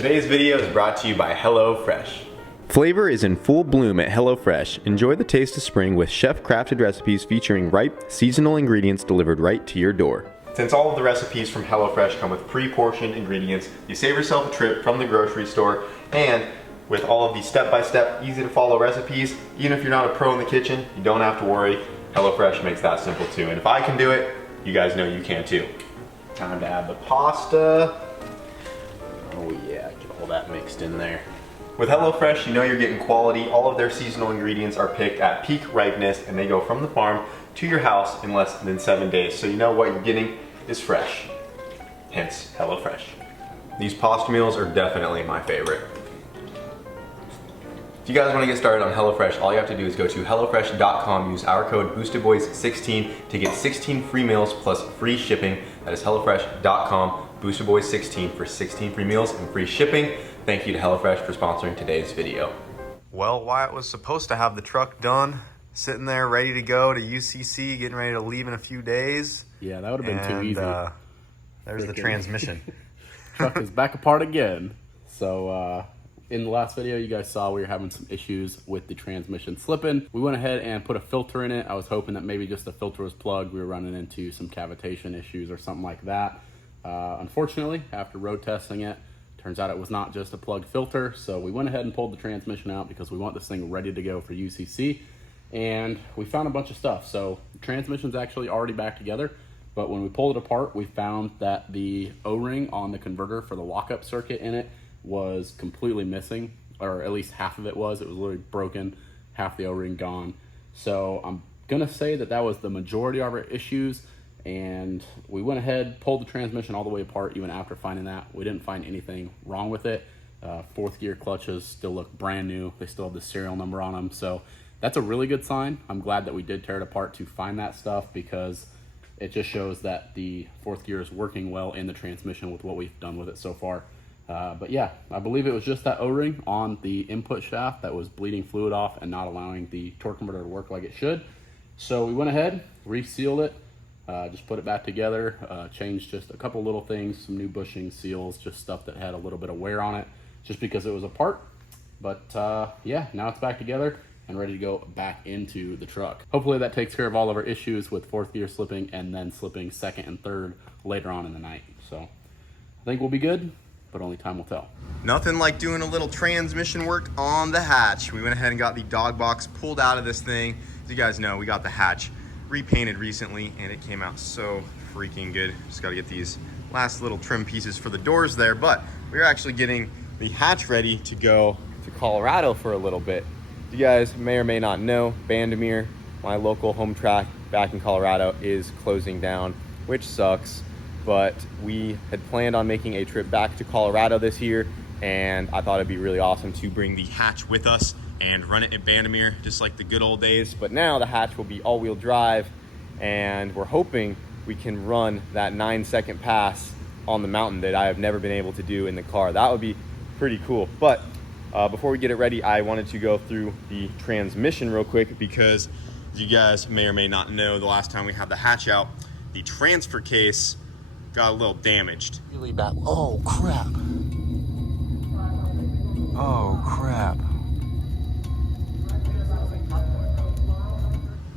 Today's video is brought to you by HelloFresh. Flavor is in full bloom at HelloFresh. Enjoy the taste of spring with chef-crafted recipes featuring ripe, seasonal ingredients delivered right to your door. Since all of the recipes from HelloFresh come with pre-portioned ingredients, you save yourself a trip from the grocery store, and with all of these step-by-step, easy-to-follow recipes, even if you're not a pro in the kitchen, you don't have to worry. HelloFresh makes that simple too. And if I can do it, you guys know you can too. Time to add the pasta. Oh yeah, get all that mixed in there. With HelloFresh, you know you're getting quality. All of their seasonal ingredients are picked at peak ripeness, and they go from the farm to your house in less than 7 days. So you know what you're getting is fresh. Hence, HelloFresh. These pasta meals are definitely my favorite. If you guys want to get started on HelloFresh, all you have to do is go to HelloFresh.com, use our code BoostedBoys16 to get 16 free meals plus free shipping. That is HelloFresh.com, BoostedBoys16 for 16 free meals and free shipping. Thank you to HelloFresh for sponsoring today's video. Well, Wyatt was supposed to have the truck done, sitting there ready to go to UCC, getting ready to leave in a few days. Yeah, that would have been too easy. There's the transmission. Truck is back apart again. So in the last video you guys saw we were having some issues with the transmission slipping. We went ahead and put a filter in it. I was hoping that maybe just the filter was plugged. We were running into some cavitation issues or something like that. Unfortunately, after road testing it, turns out it was not just a plugged filter. So we went ahead and pulled the transmission out because we want this thing ready to go for UCC. And we found a bunch of stuff. So the transmission's actually already back together. But when we pulled it apart, we found that the O-ring on the converter for the lockup circuit in it was completely missing, or at least half of it was. It was literally broken, half the O-ring gone. So I'm gonna say that that was the majority of our issues, and we went ahead, pulled the transmission all the way apart even after finding that. We didn't find anything wrong with it. Fourth gear clutches still look brand new. They still have the serial number on them. So that's a really good sign. I'm glad that we did tear it apart to find that stuff, because it just shows that the fourth gear is working well in the transmission with what we've done with it so far. But yeah, I believe it was just that O-ring on the input shaft that was bleeding fluid off and not allowing the torque converter to work like it should. So we went ahead, resealed it, just put it back together, changed just a couple little things, some new bushing seals, just stuff that had a little bit of wear on it, just because it was apart. But yeah, now it's back together and ready to go back into the truck. Hopefully that takes care of all of our issues with fourth gear slipping and then slipping second and third later on in the night. So I think we'll be good, but only time will tell. Nothing like doing a little transmission work on the hatch. We went ahead and got the dog box pulled out of this thing. As you guys know, we got the hatch repainted recently and it came out so freaking good. Just gotta get these last little trim pieces for the doors there, but we're actually getting the hatch ready to go to Colorado for a little bit. You guys may or may not know, Bandimere, my local home track back in Colorado, is closing down, which sucks. But we had planned on making a trip back to Colorado this year, and I thought it'd be really awesome to bring the hatch with us and run it at Bandimere, just like the good old days. But now the hatch will be all-wheel drive, and we're hoping we can run that 9-second pass on the mountain that I have never been able to do in the car. That would be pretty cool. But before we get it ready, I wanted to go through the transmission real quick, because you guys may or may not know, the last time we had the hatch out, the transfer case got a little damaged. Really bad. Oh crap. Oh crap.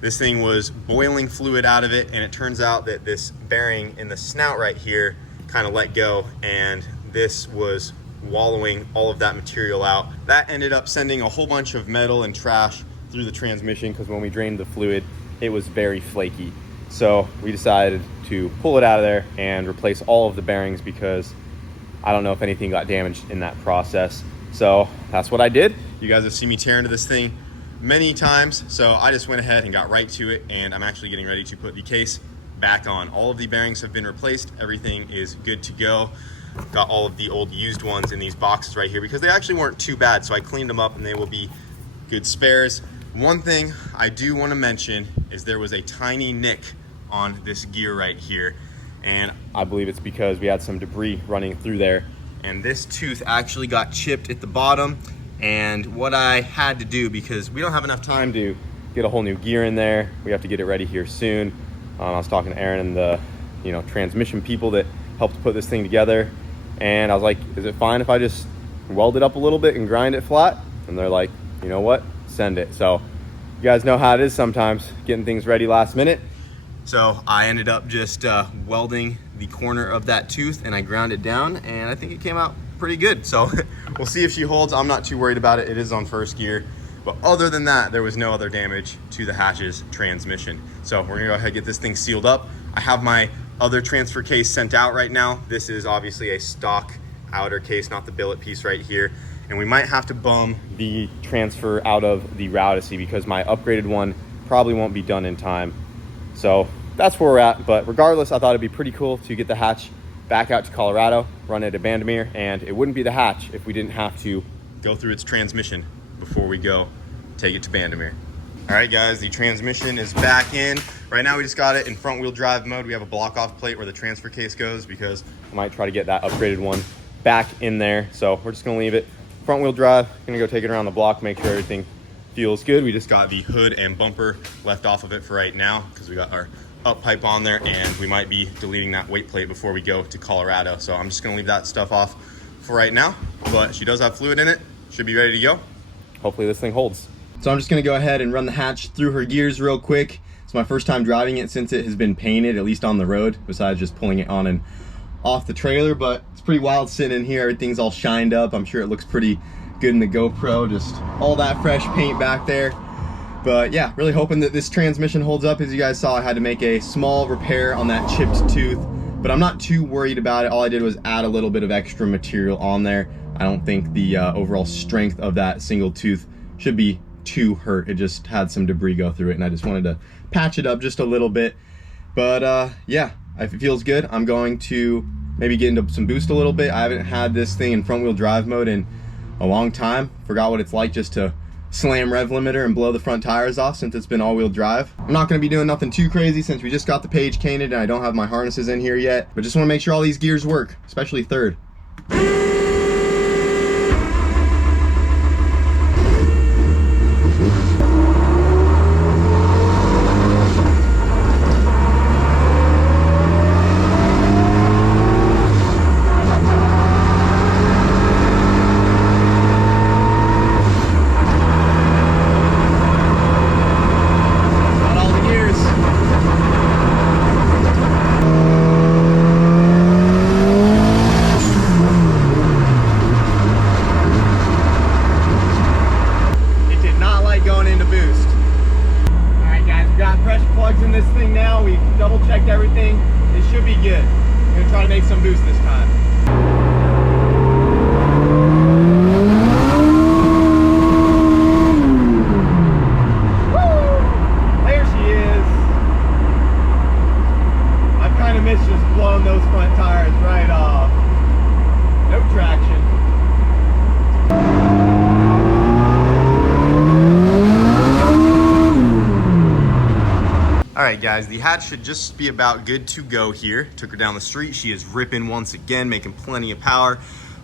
This thing was boiling fluid out of it, and it turns out that this bearing in the snout right here kind of let go, and this was wallowing all of that material out. That ended up sending a whole bunch of metal and trash through the transmission, because when we drained the fluid, it was very flaky. So we decided to pull it out of there and replace all of the bearings, because I don't know if anything got damaged in that process. So that's what I did. You guys have seen me tear into this thing many times, so I just went ahead and got right to it, and I'm actually getting ready to put the case back on. All of the bearings have been replaced. Everything is good to go. Got all of the old used ones in these boxes right here, because they actually weren't too bad, so I cleaned them up and they will be good spares. One thing I do want to mention is there was a tiny nick on this gear right here, and I believe it's because we had some debris running through there, and this tooth actually got chipped at the bottom. And what I had to do, because we don't have enough time to get a whole new gear in there, we have to get it ready here soon. I was talking to Aaron and the transmission people that helped put this thing together, And I was like, is it fine if I just weld it up a little bit and grind it flat? And they're like, you know what, send it. So you guys know how it is sometimes, getting things ready last minute. So I ended up just welding the corner of that tooth, and I ground it down, and I think it came out pretty good. So we'll see if she holds. I'm not too worried about it. It is on first gear. But other than that, there was no other damage to the hatch's transmission. So we're gonna go ahead and get this thing sealed up. I have my other transfer case sent out right now. This is obviously a stock outer case, not the billet piece right here. And we might have to bum the transfer out of the Routacy because my upgraded one probably won't be done in time. So that's where we're at. But regardless, I thought it'd be pretty cool to get the hatch back out to Colorado, run it at Bandimere, and it wouldn't be the hatch if we didn't have to go through its transmission before we go take it to Bandimere. All right, guys, the transmission is back in. Right now, we just got it in front wheel drive mode. We have a block off plate where the transfer case goes because I might try to get that upgraded one back in there. So we're just gonna leave it front wheel drive. Gonna go take it around the block, make sure everything feels good. We just got the hood and bumper left off of it for right now because we got our up pipe on there, and we might be deleting that weight plate before we go to Colorado. So I'm just gonna leave that stuff off for right now, but she does have fluid in it. Should be ready to go. Hopefully this thing holds. So I'm just gonna go ahead and run the hatch through her gears real quick. It's my first time driving it since it has been painted, at least on the road, besides just pulling it on and off the trailer. But it's pretty wild sitting in here. Everything's all shined up. I'm sure it looks pretty good in the GoPro, just all that fresh paint back there. But yeah, really hoping that this transmission holds up. As you guys saw, I had to make a small repair on that chipped tooth, but I'm not too worried about it. All I did was add a little bit of extra material on there. I don't think the overall strength of that single tooth should be too hurt. It just had some debris go through it, and I just wanted to patch it up just a little bit. But yeah, if it feels good, I'm going to maybe get into some boost a little bit. I haven't had this thing in front wheel drive mode in a long time. Forgot what it's like just to slam rev limiter and blow the front tires off since it's been all-wheel drive. I'm not going to be doing nothing too crazy since we just got the page canted and I don't have my harnesses in here yet, but just want to make sure all these gears work, especially third. Everything, it should be good. I'm gonna try to make some boost this time. Woo! There she is. I've kind of missed just blowing those front tires right off. No traction. All right, guys, the hatch should just be about good to go here. Took her down the street. She is ripping once again, making plenty of power.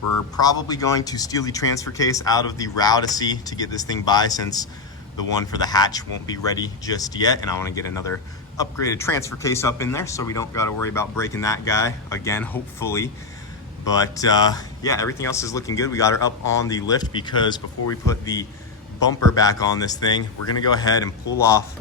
We're probably going to steal the transfer case out of the Routacy to get this thing by, since the one for the hatch won't be ready just yet. And I want to get another upgraded transfer case up in there so we don't got to worry about breaking that guy again, hopefully. But yeah, everything else is looking good. We got her up on the lift because before we put the bumper back on this thing, we're going to go ahead and pull off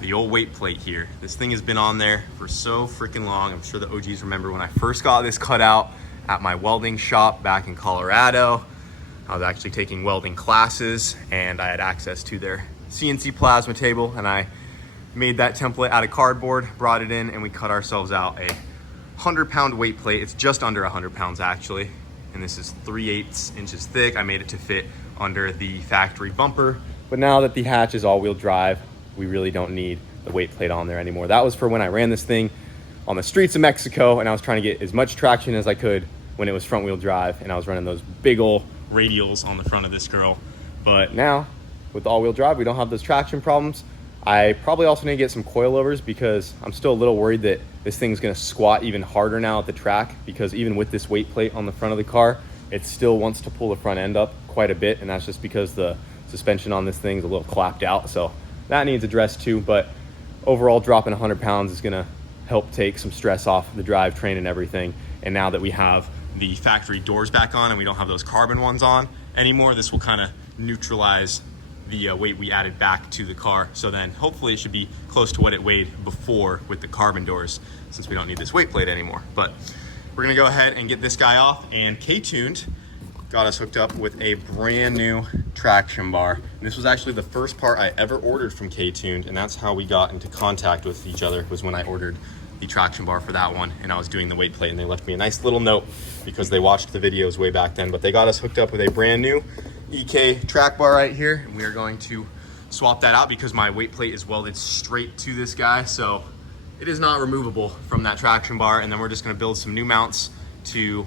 the old weight plate here. This thing has been on there for so freaking long. I'm sure the OGs remember when I first got this cut out at my welding shop back in Colorado. I was actually taking welding classes and I had access to their CNC plasma table, and I made that template out of cardboard, brought it in, and we cut ourselves out a 100-pound weight plate. It's just under 100 pounds actually, and this is 3/8 inches thick. I made it to fit under the factory bumper, but now that the hatch is all-wheel drive, we really don't need the weight plate on there anymore. That was for when I ran this thing on the streets of Mexico and I was trying to get as much traction as I could when it was front wheel drive, and I was running those big old radials on the front of this girl. But now with all-wheel drive, we don't have those traction problems. I probably also need to get some coilovers because I'm still a little worried that this thing's gonna squat even harder now at the track, because even with this weight plate on the front of the car, it still wants to pull the front end up quite a bit, and that's just because the suspension on this thing's a little clapped out. So that needs addressed too, but overall dropping 100 pounds is gonna help take some stress off the drivetrain and everything. And now that we have the factory doors back on and we don't have those carbon ones on anymore, this will kind of neutralize the weight we added back to the car. So then hopefully it should be close to what it weighed before with the carbon doors, since we don't need this weight plate anymore. But we're gonna go ahead and get this guy off, and K-Tuned got us hooked up with a brand new traction bar. And this was actually the first part I ever ordered from K-Tuned, and that's how we got into contact with each other, was when I ordered the traction bar for that one and I was doing the weight plate, and they left me a nice little note because they watched the videos way back then. But they got us hooked up with a brand new EK track bar right here, and we are going to swap that out because my weight plate is welded straight to this guy, so it is not removable from that traction bar. And then we're just going to build some new mounts to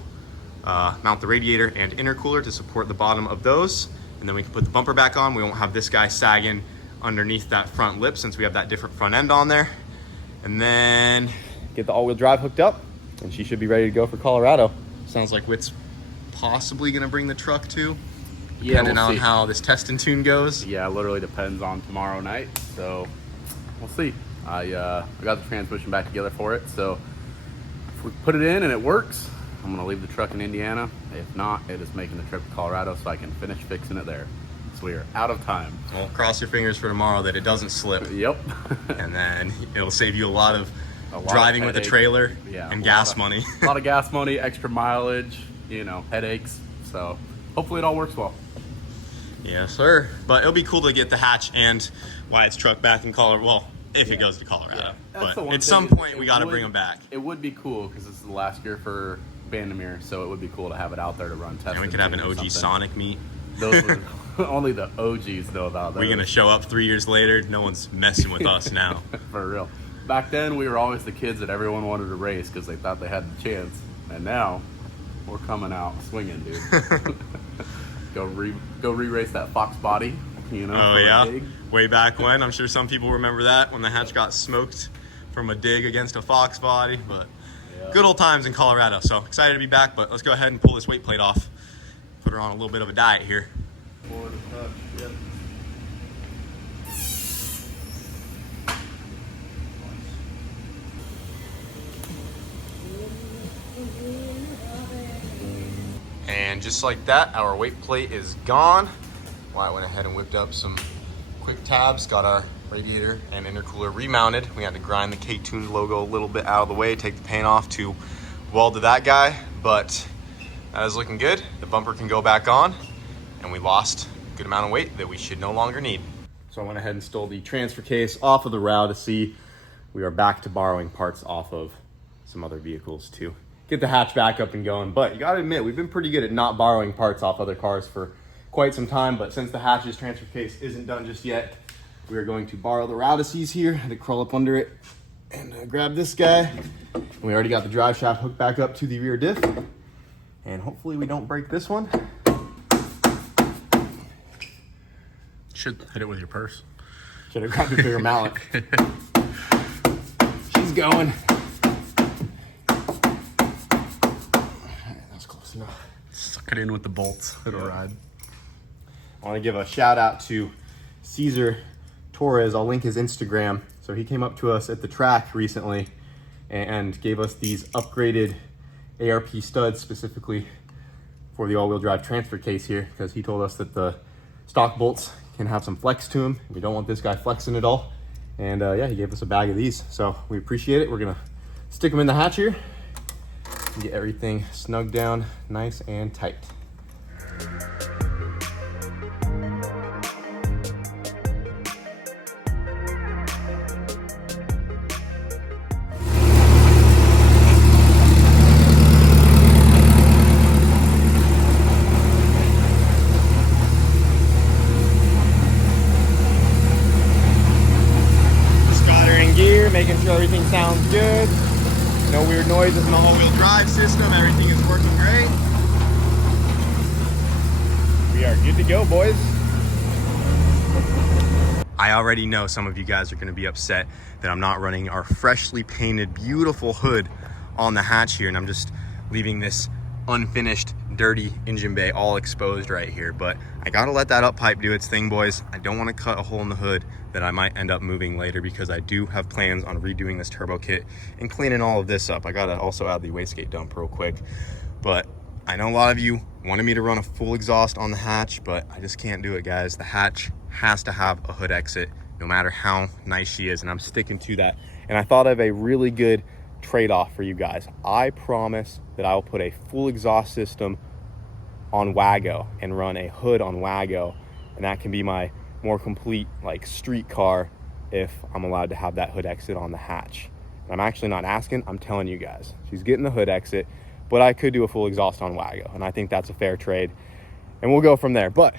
mount the radiator and intercooler to support the bottom of those, and then we can put the bumper back on. We won't have this guy sagging underneath that front lip since we have that different front end on there. And then get the all-wheel drive hooked up, and she should be ready to go for Colorado. Sounds like Whit's possibly going to bring the truck too, depending on how this test and tune goes. Yeah, it literally depends on tomorrow night, so we'll see. I got the transmission back together for it, so if we put it in and it works, I'm gonna leave the truck in Indiana. If not, it is making the trip to Colorado so I can finish fixing it there. So we are out of time. Well, cross your fingers for tomorrow that it doesn't slip. Yep. And then it'll save you a lot of A lot driving of with a headache. trailer Yeah, and gas money. A lot of gas money, extra mileage, you know, headaches. So hopefully it all works well. Yes, sir. But it'll be cool to get the hatch and Wyatt's truck back in Colorado. Well, if it goes to Colorado. That's the But one at thing, some point, we got to bring them back. It would be cool because this is the last year for Bandamere, so it would be cool to have it out there to run tests. And we could have an OG Sonic meet. Those were, only the OGs know about those. We're going to show up 3 years later. No one's messing with us now. For real. Back then, we were always the kids that everyone wanted to race because they thought they had the chance. And now, we're coming out swinging, dude. Go re-race that Fox body, you know. Oh, yeah? Way back when. I'm sure some people remember that when the hatch got smoked from a dig against a Fox body. But yeah, good old times in Colorado. So excited to be back, but let's go ahead and pull this weight plate off. Put her on a little bit of a diet here. Forward touch, yep. And just like that, our weight plate is gone. Wyatt went ahead and whipped up some quick tabs, got our radiator and intercooler remounted. We had to grind the K-Tuned logo a little bit out of the way, take the paint off to weld to that guy, but that is looking good. The bumper can go back on, and we lost a good amount of weight that we should no longer need. So I went ahead and stole the transfer case off of the RAW to see we are back to borrowing parts off of some other vehicles to get the hatch back up and going. But you gotta admit, we've been pretty good at not borrowing parts off other cars for quite some time. But since the hatch's transfer case isn't done just yet, we are going to borrow the radices here. I had to crawl up under it and grab this guy. And we already got the drive shaft hooked back up to the rear diff. And hopefully we don't break this one. Should hit it with your purse. Should have grabbed a bigger mallet. She's going. That's close enough. Suck it in with the bolts. It'll ride. I want to give a shout out to Cesar Torres. I'll link his Instagram. So he came up to us at the track recently and gave us these upgraded ARP studs specifically for the all-wheel drive transfer case here, because he told us that the stock bolts can have some flex to them. We don't want this guy flexing at all. And yeah, he gave us a bag of these. So we appreciate it. We're gonna stick them in the hatch here and get everything snugged down nice and tight. Making sure everything sounds good. No weird noises in the all-wheel drive system. Everything is working great. We are good to go, boys. I already know some of you guys are going to be upset that I'm not running our freshly painted, beautiful hood on the hatch here, and I'm just leaving this unfinished, dirty engine bay all exposed right here. But I gotta let that up pipe do its thing, boys. I don't want to cut a hole in the hood that I might end up moving later, because I do have plans on redoing this turbo kit and cleaning all of this up. I gotta also add the wastegate dump real quick, but I know a lot of you wanted me to run a full exhaust on the hatch, but I just can't do it, guys. The hatch has to have a hood exit, no matter how nice she is, and I'm sticking to that. And I thought of a really good trade-off for you guys. I promise that I will put a full exhaust system on Wago and run a hood on Wago, and that can be my more complete like street car if I'm allowed to have that hood exit on the hatch. And I'm actually not asking, I'm telling you guys. She's getting the hood exit, but I could do a full exhaust on Wago, and I think that's a fair trade, and we'll go from there. But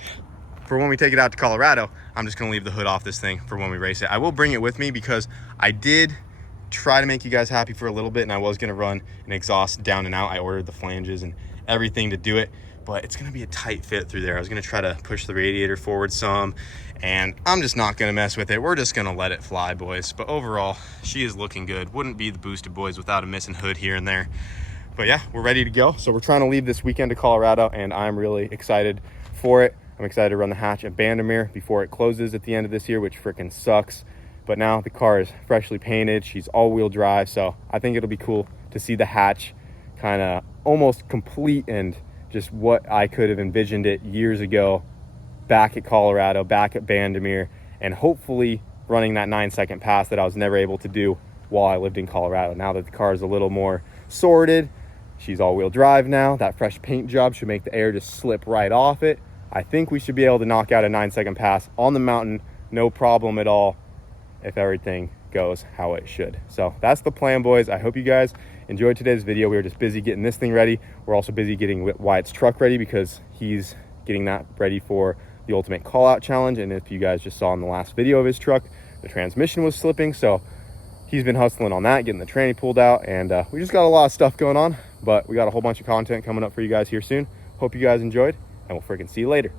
for when we take it out to Colorado, I'm just gonna leave the hood off this thing for when we race it. I will bring it with me because I did try to make you guys happy for a little bit, and I was gonna run an exhaust down and out. I ordered the flanges and everything to do it, but it's gonna be a tight fit through there. I was gonna try to push the radiator forward some, and I'm just not gonna mess with it. We're just gonna let it fly, boys. But overall, she is looking good. Wouldn't be the Boosted Boys without a missing hood here and there. But yeah, we're ready to go. So we're trying to leave this weekend to Colorado, and I'm really excited for it. I'm excited to run the hatch at Bandimere before it closes at the end of this year, which freaking sucks. But now the car is freshly painted. She's all-wheel drive, so I think it'll be cool to see the hatch kind of almost complete and just what I could have envisioned it years ago back at Colorado, back at Bandimere, and hopefully running that 9-second pass that I was never able to do while I lived in Colorado. Now that the car is a little more sorted, she's all-wheel drive now, that fresh paint job should make the air just slip right off it. I think we should be able to knock out a 9-second pass on the mountain, no problem at all, if everything goes how it should. So that's the plan, boys. I hope you guys enjoyed today's video. We were just busy getting this thing ready. We're also busy getting Wyatt's truck ready because he's getting that ready for the ultimate call out challenge. And if you guys just saw in the last video of his truck, the transmission was slipping, so he's been hustling on that, getting the tranny pulled out, and we just got a lot of stuff going on, but we got a whole bunch of content coming up for you guys here soon. Hope you guys enjoyed, and we'll freaking see you later.